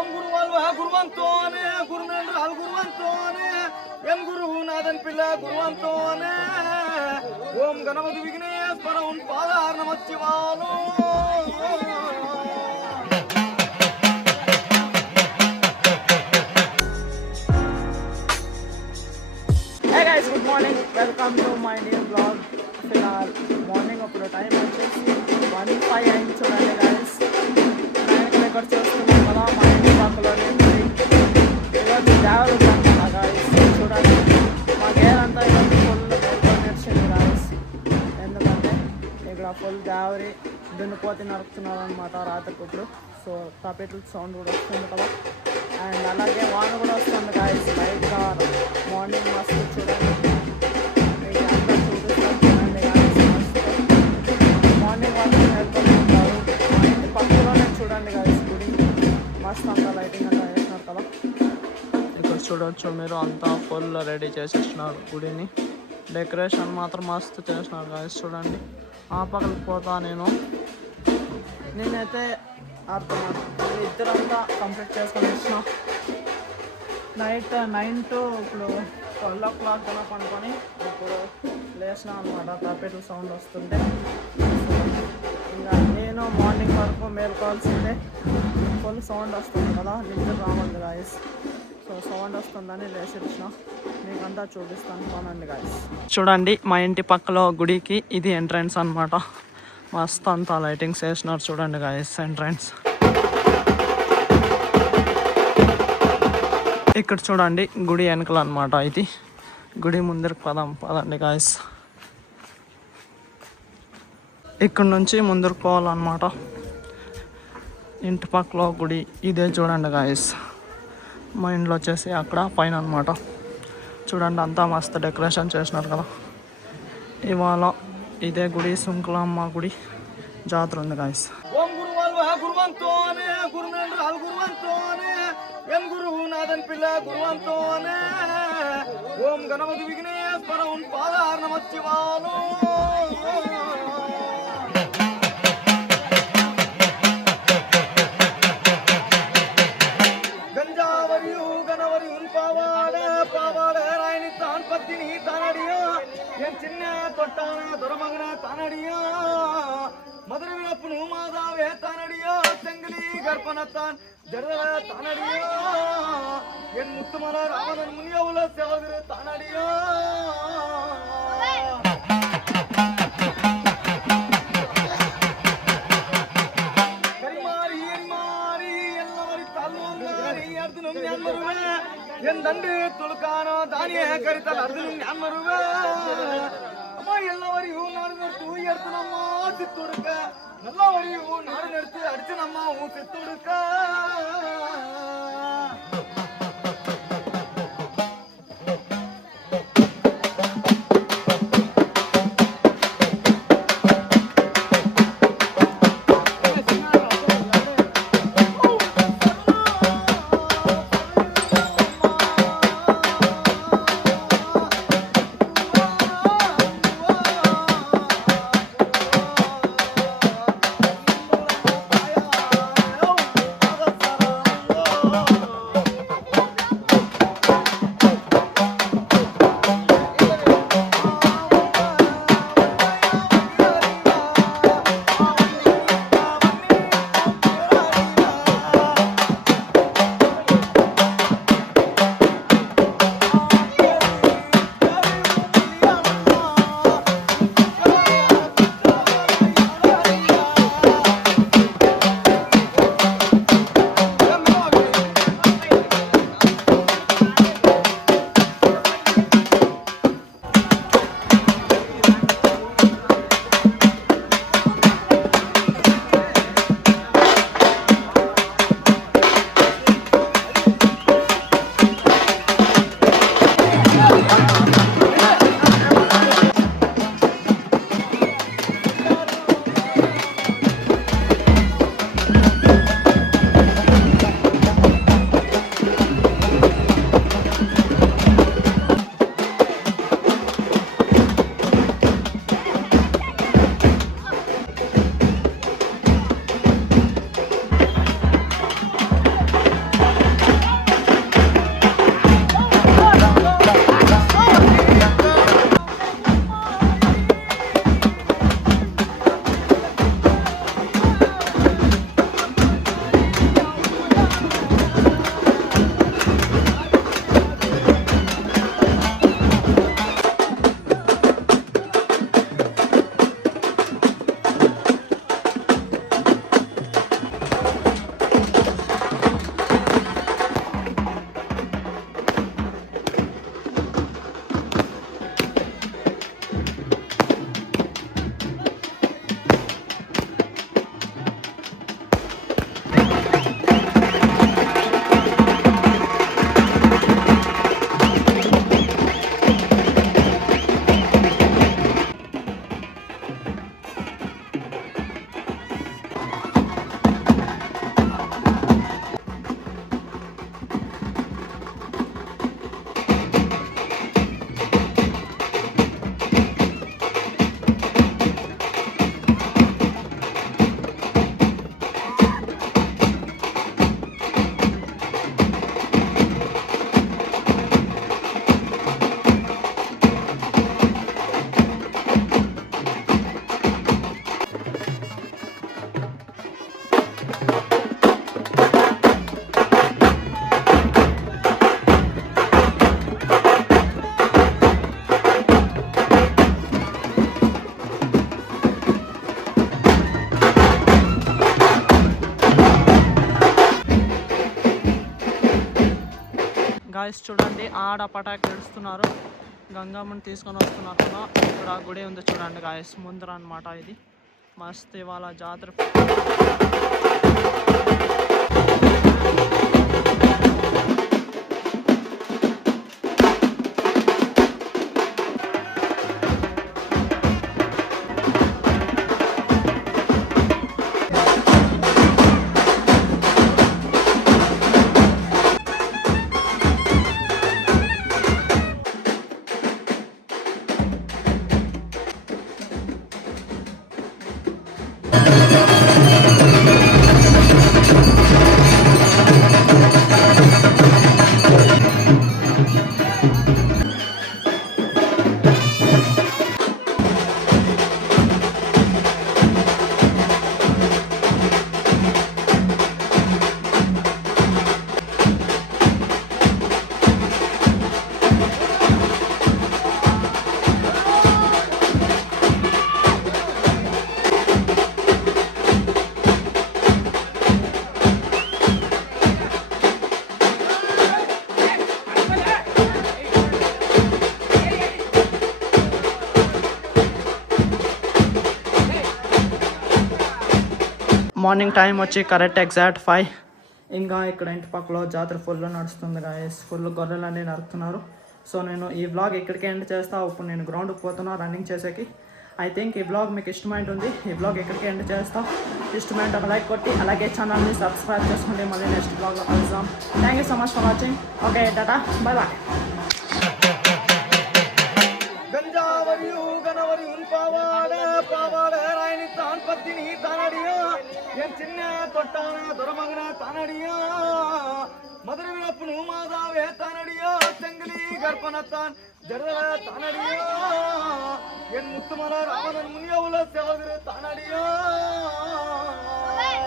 ಓಂ ಗುರುವಲ್ವ ಗುರುವಂತೋನೆ ಗುರುಮೇಂದ್ರ ಅಲ್ ಗುರುವಂತೋನೆ ಎಂ ಗುರುನಾಥನ್ ಪಿಲ್ಲ ಗುರುವಂತೋನೆ ಓಂ ಗಣಪತಿ ವಿಘ್ನೇಶ್ವರ ಉನ್ ಪಾದಾರ್ ನಮಃ Hey guys, good morning. Welcome to my new vlog. फिलहाल మార్నింగ్ అప్పుడు టైం వచ్చేసి 1:05 అయింది చూడండి గైస్. నేను ఇక్కడ చూస్తున్నాను కదా మా ఇంటి పక్కలోనే ఈరోజు దేవరు ఉందన్నమాట గైస్. చూడండి మా గేర్ అంతా ఈరోజు ఫుల్ నడిచింది గైస్. ఎందుకంటే ఇక్కడ ఫుల్ దేవరి దున్నుపోతే నడుపుతున్నారు అనమాట రాత్రిపూట్లు. సో తప్పేట్లు సౌండ్ కూడా వస్తుంది కదా. అండ్ అలాగే వాన కూడా వస్తుంది గైస్. లైట్గా మార్నింగ్ మస్తు చూడండి. మీకు అంతా చూపిస్తాను చూడండి గైస్. మార్నింగ్ వాళ్ళు నేర్చుకుంటారు. మా ఇంటి పక్కలోనే చూడండి గైస్ గుడి మస్తు అంతా లైటింగ్ అంతా వేసినారు కదా. ఇక్కడ చూడవచ్చు మీరు అంతా ఫుల్ రెడీ చేసేసినారు గుడిని. డెకరేషన్ మాత్రం మస్తు చేసినారు గైస్. చూడండి ఆ పక్కకి పోతా నేనైతే అర్థమవుతుంది ఇద్దరంతా కంప్లీట్ చేసుకొని వచ్చినాం. నైట్ 9 to ఇప్పుడు 12 o'clock అలా పనుకొని ఇప్పుడు లేచినాం అనమాట. తప్పేట్లు సౌండ్ వస్తుంటే ఇంకా నేను మార్నింగ్ వరకు మేల్కోవాల్సిందే. ఫుల్ సౌండ్ వస్తుంది కదా, నిద్ర రావాలి గాయస్. సో సౌండ్ వస్తుందని లేచి వచ్చిన మీకంతా చూపిస్తాను పోనండి గాయస్. చూడండి మా ఇంటి పక్కలో గుడికి ఇది ఎంట్రన్స్ అనమాట. మస్తు అంతా లైటింగ్స్ వేసినారు చూడండి గాయస్ ఎంట్రన్స్. ఇక్కడ చూడండి గుడి వెనకలు అనమాట. ఇది గుడి ముందరికి పదండి గాయస్. ఇక్కడ నుంచి ముందరికి పోవాలన్నమాట. ఇంటి పక్కలో గుడి ఇదే చూడండి గాయస్. మా ఇంట్లో వచ్చేసి అక్కడ పైన అనమాట. చూడండి అంతా మస్తు డెకరేషన్ చేసినారు కదా. ఇవాళ ఇదే గుడి సుంకులమ్మ గుడి జాతర ఉంది గాయస్. ఓం గురువల్వ గురువంతోనే గురుమేంద్ర అల్ గురువంతోనే ఎం గురునాథన్ పిల్ల గురువంతోనే ఓం గణపతి విఘ్నేశ్వర ఉన్ పాదార్ నమః శివాయ. గంజావరియు గణవరి ఉన్ పావాడ రాయని తాన్ పత్తిని తానడియో என் சின்ன தொட்டான துரமகன தானடியோ மதுரை விளப்புனு மாதாவே தானடியோ செங்கிலி கற்பனத்தான் ஜெரவ தானடியோ என் முத்துமல ராமன் முனியவுல செவதிரு தானடியோ. கரிமாரி எரிமாரி எல்லாரி தல்வந்தாரி அர்ஜுனும் ஞான் வருவே என் தண்டு துளுக்கானோ தானிய கரித்தல் அர்ஜுனும் ஞான் வருவே. அம்மா எல்லாவரையும் நாடு நிறுத்து எடுத்து நம்ம சித்துடுக்க நல்லவரையும் நாடு நிறுத்து அடிச்சு நம்ம சித்துடுக்க. గాయస్ చూడండి ఆడ పటాకి ఏడుస్తున్నారు, గంగమ్మని తీసుకొని వస్తున్నారు కదా. ఇక్కడ గుడి ఉంది చూడండి గాయస్ ముందర అనమాట. ఇది మస్త్ ఇవాళ జాతర. మార్నింగ్ టైం వచ్చి కరెక్ట్ ఎగ్జాక్ట్ 5. ఇంకా ఇక్కడ ఇంటి పక్కలో జాతర ఫుల్ నడుస్తుంది గాయస్, ఫుల్ గొర్రెలు అన్నీ నరుకుతున్నారు. సో నేను ఈ వ్లాగ్ ఇక్కడికి ఎండ్ చేస్తా. ఇప్పుడు నేను గ్రౌండ్కి పోతున్నా రన్నింగ్ చేసేకి. ఐ థింక్ ఈ వ్లాగ్ మీకు ఇష్టమైంటుంది. ఈ వ్లాగ్ ఇక్కడికి ఎండ్ చేస్తా. ఇష్టమైంటే ఒక లైక్ కొట్టి అలాగే ఛానల్ని సబ్స్క్రైబ్ చేసుకుంటే మళ్ళీ నెక్స్ట్ వ్లాగ్లో కలుద్దాం. Thank you so much for watching. Okay టాటా, బాయ్ బాయ్. என் சின்ன தொட்டான துரமகன தானடியா மதுரை விளப்பு மாதாவே தானடியா செங்கிலி கற்பனத்தான் ஜடல தானடியா என் முத்துமல ராமன் முனியவுல சேவகரு தானடியா